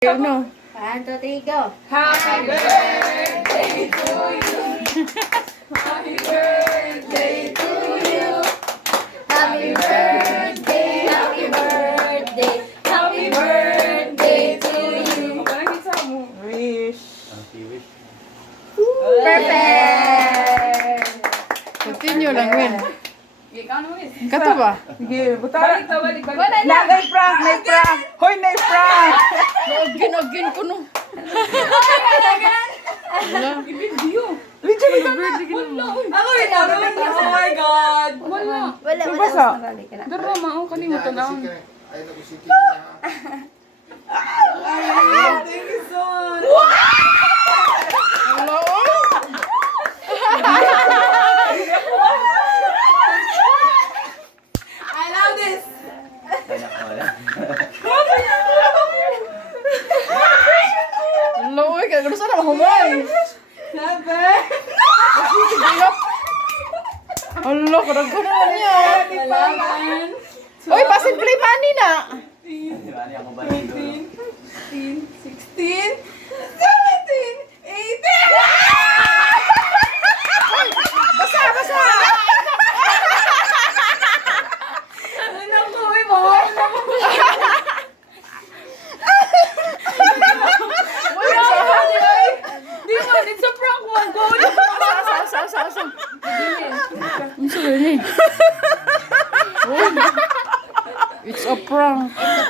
Ano? 1, 2, 3, go! Happy birthday to you. Happy birthday to you. Happy birthday! Happy birthday! Happy birthday to you! Parang kita mo. Wish. Perfect! Continue lang, Win. Ikaw naman is. Kato ba? Sige, butara. Balik. Na, nay prank, nay prank. Hoy, nay prank. Again ko no. Wala. Lidya kita na. Birthday ka na. Ako rin ako. Oh my God. Wala. Wala, Basa. Nakalik ka na. Dara, mao kalimutan na. Ay, nag-isikin niya. Thank you so much. Wala, oh. I love this. Wala, oh. Kaya gusto na mahumay. Sabi. Wala, karag ko na niya. Salamat. Uy, pasimple money na. 14, 15, 16, 17, 18. Basa, basa. Ano ko, may mahal na mo. Di ba, it's a prank one. Go. Asa. Ang sabi ni. It's a prank. It's a